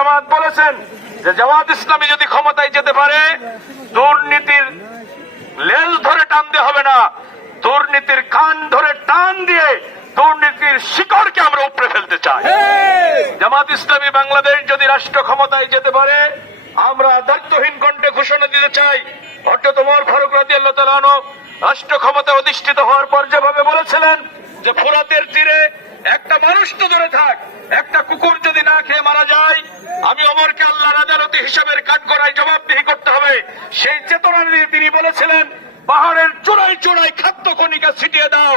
জামাত বলেছেন যে জামাত ইসলামী যদি ক্ষমতায় যেতে পারে, দুর্নীতির লেজ ধরে টানতে হবে না। দুর্নীতির কান ধরে টান দিয়ে দুর্নীতির শিকড়কে আমরা উপড়ে ফেলতে চাই। জামাত ইসলামী বাংলাদেশ যদি রাষ্ট্র ক্ষমতায় যেতে পারে, আমরা দায়িত্বহীন কণ্ঠে ঘোষণা দিতে চাই। হঠাৎ তোমার ফারুক রাজি আল্লাহ তালানো রাষ্ট্র ক্ষমতা অধিষ্ঠিত হওয়ার পর যেভাবে বলেছিলেন যে ফোরাতের তীরে একটা মানুষ তো ধরে থাক, একটা কুকুর যদি না খেয়ে মারা যায় আমি অমরকে আল্লাহ রাজারতি হিসাবের কাঠগড়ায় জবাবদিহি করতে হবে। সেই চেতনা নিয়ে তিনি বলেছিলেন, পাহাড়ের চূড়ায় চূড়ায় খাদ্য কণিকা ছিটিয়ে দাও।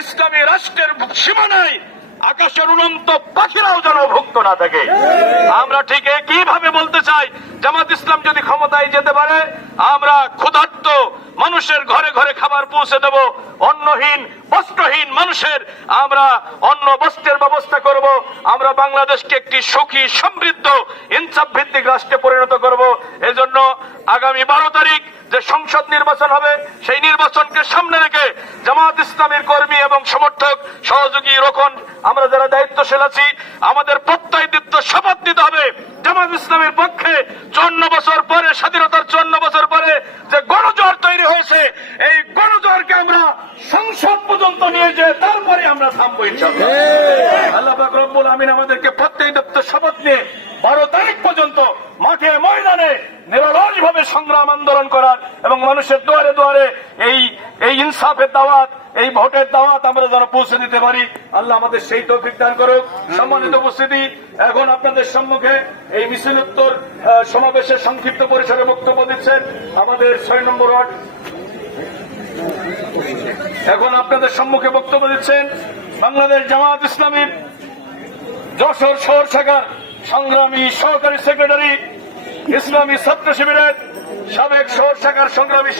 ইসলামী রাষ্ট্রের সীমানায় আকাশের উড়ন্ত পাখিরাও যেন ভুক্ত না থাকে। আমরা ঠিক কীভাবে বলতে চাই, জামাত ইসলাম যদি ক্ষমতায় যেতে পারে, আমরা ক্ষুধার্ত মানুষের ঘরে ঘরে খাবার পৌঁছে দেব, অন্নহীন, বস্ত্রহীন মানুষের। আমরা অন্ন বস্ত্রের ব্যবস্থা করব, আমরা বাংলাদেশকে একটি সুখী, সমৃদ্ধ, ইনসাফ ভিত্তিক রাষ্ট্রে পরিণত করব। এজন্য আগামী বারো তারিখ যে সংসদ নির্বাচন হবে, সেই নির্বাচনকে সামনে রেখে জামাত ইসলামের কর্মী এবং সমর্থক সহযোগী রোকন, আমরা যারা দায়িত্বশীল আছি, আমাদের প্রত্যয়িত্ব শপথ নিতে হবে। জামাত ইসলামের পক্ষে চুয়ান্ন বছর পরে, স্বাধীনতার চুয়ান্ন বছর পরে যে গণজোয়ার তৈরি হয়েছে এই গণজোয়ারকে আমরা সংসদ পর্যন্ত নিয়ে যেয়ে তারপরে আমরা থামবো আল্লাহ রব্বুল আমিন আমাদেরকে প্রত্যয়িত্ব শপথ নিয়ে বারো তারিখ পর্যন্ত মাঠে ময়দানে নিরলস ভাবে সংগ্রাম আন্দোলন করার এবং মানুষের দুয়ারে দুয়ারে এই এই ইনসাফের দাওয়াত এই ভোটের দাওয়াত আমরা যেন পৌঁছে দিতে পারি। আল্লাহ আমাদের সেই তৌফিক দান করুক। সম্মানিত উপস্থিতি এখন আপনাদের সম্মুখে এই মিছিল উত্তর সমাবেশের সংক্ষিপ্ত পরিসরে বক্তব্য দিচ্ছেন আমাদের ছয় নম্বর ওয়ার্ড। এখন আপনাদের সম্মুখে বক্তব্য দিচ্ছেন বাংলাদেশ জামায়াত ইসলামী যশোর শহর শাখার সংগ্রামী সহকারী সেক্রেটারি, ইসলামী ছাত্র শিবিরের সাবেক শহর শাখার সংগ্রামী